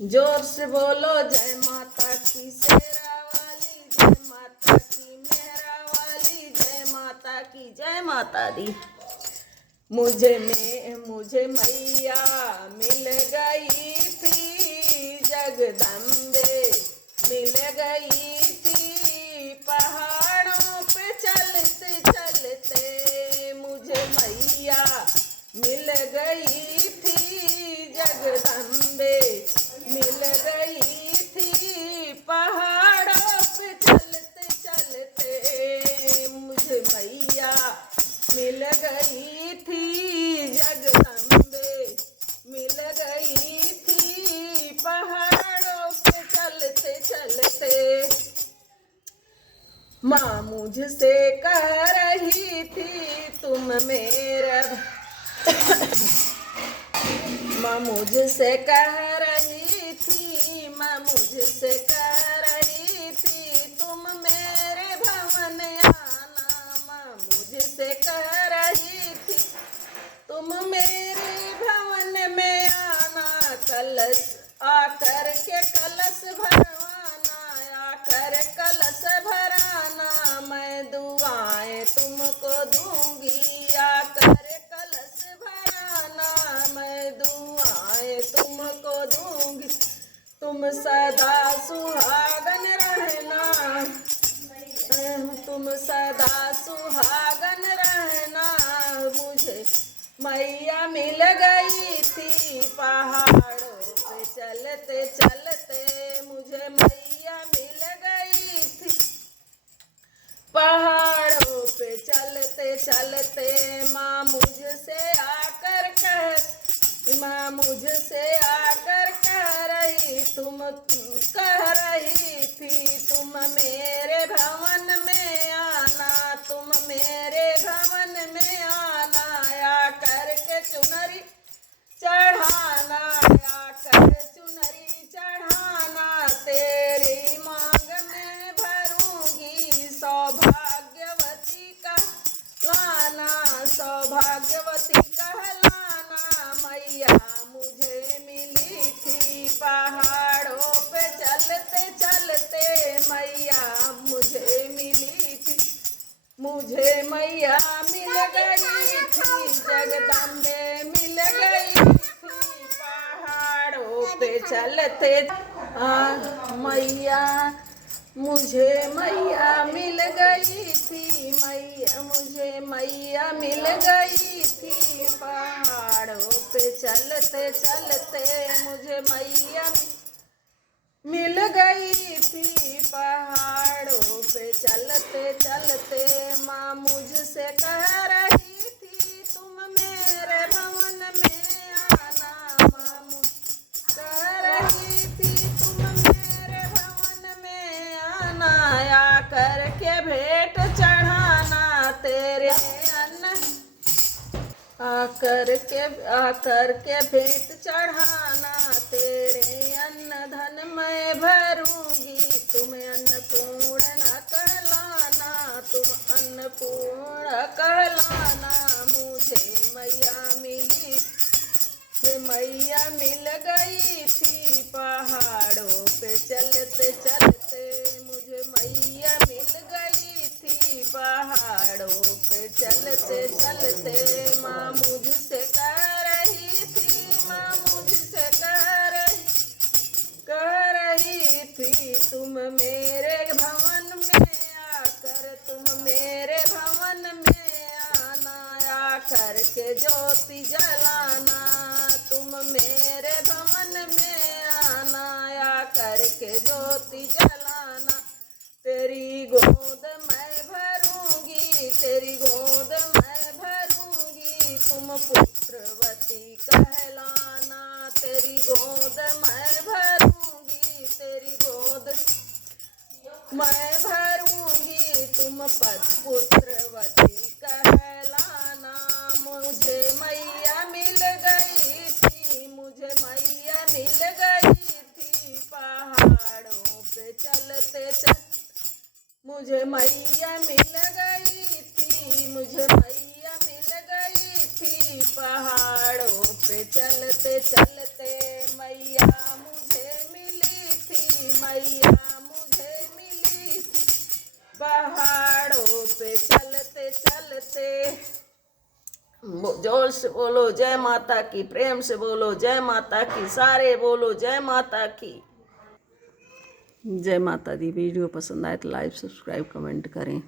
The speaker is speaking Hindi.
जोर से बोलो जय माता की शेरा वाली, जय माता की मेहरा वाली, जय माता की जय माता दी। मुझे मैया मिल गई थी, जगदम्बे मिल गई थी, पहाड़ों पे चलते चलते मुझे मैया मिल गई थी, जगदम्बे मिल गई थी, पहाड़ों पे चलते चलते मुझे मैया मिल गई थी, जगदम्बे मिल गई थी, पहाड़ों पे चलते चलते। माँ मुझसे कह रही थी तुम मेरा माँ मुझसे कह रही थी, माँ मुझसे कह रही थी तुम मेरे भवन आना। माँ मुझसे कह रही थी तुम मेरे भवन में आना, कलश आकर के कलश भरवाना, आकर कलश भराना, मैं दुआएं तुमको दूंगी, आकर कलश भराना, मैं दुआएं तुमको दूंगी, तुम सदा सुहागन रहना, तुम सदा सुहागन रहना। मुझे मैया मिल गई थी, पहाड़ों पे चलते चलते मुझे मैया मिल गई थी, पहाड़ों पे चलते चलते। माँ मुझसे आकर कह रही थी तुम मेरे भवन में आना, तुम मेरे भवन में आना, आकर के चुनरी चढ़ाना, आकर चुनरी चढ़ाना, तेरी मांग में भरूंगी, सौभाग्यवती कहलाना, सौभाग्यवती कहलाना। मैया मुझे मिली थी, पहाड़ों पे चलते चलते मैया मुझे मिली थी, मुझे मैया मिल गई थी, जगदम्बे मिल गई थी, पहाड़ों पे चलते। मैया मुझे मैया मिल गई थी, मुझे मैया मिल गई थी, पहाड़ों पे चलते चलते मुझे मैया मिल गई थी, पहाड़ों पे चलते चलते। माँ मुझसे कह रही थी तुम मेरे भवन में आना, माँ कह रही थी तुम मेरे भवन में आना, आकर के भेंट चढ़ाना, तेरे अन्न आकर के भेंट चढ़ाना, तेरे अन्न धन मैं भरूंगी, तुम अन्नपूर्णा कहलाना, तुम अन्नपूर्णा कहलाना। मुझे मैया मिली, मैया मिल गई थी, पहाड़ों पे चलते चलते मुझे मैया मिल गई थी, पहाड़ों पे चलते चलते। माँ मुझसे कह रही थी, माँ मुझसे कह रही थी तुम मेरे भवन में आकर, तुम मेरे भवन में आना, आकर के ज्योति जलाना, तुम मेरे भवन में आना, आकर के ज्योति जलाना, तेरी गोद मैं भरूंगी, तेरी गोद मैं भरूंगी, तुम पुत्रवती कहलाना, तेरी गोद मैं भरूंगी, तेरी गोद मैं भरूंगी, तुम पुत्रवती कहलाना। मुझे मैया मिल गई थी, मुझे मैया मिल गई थी, पहाड़ों पे चलते चलते मुझे मैया मिल गई थी, मुझे मैया मिल गई थी पहाड़ों पे चलते चलते, मैया मुझे मिली थी, मैया मुझे मिली थी पहाड़ों पे चलते चलते। जोर से बोलो जय माता की, प्रेम से बोलो जय माता की, सारे बोलो जय माता की। जय माता दी। वीडियो पसंद आए तो लाइक सब्सक्राइब कमेंट करें।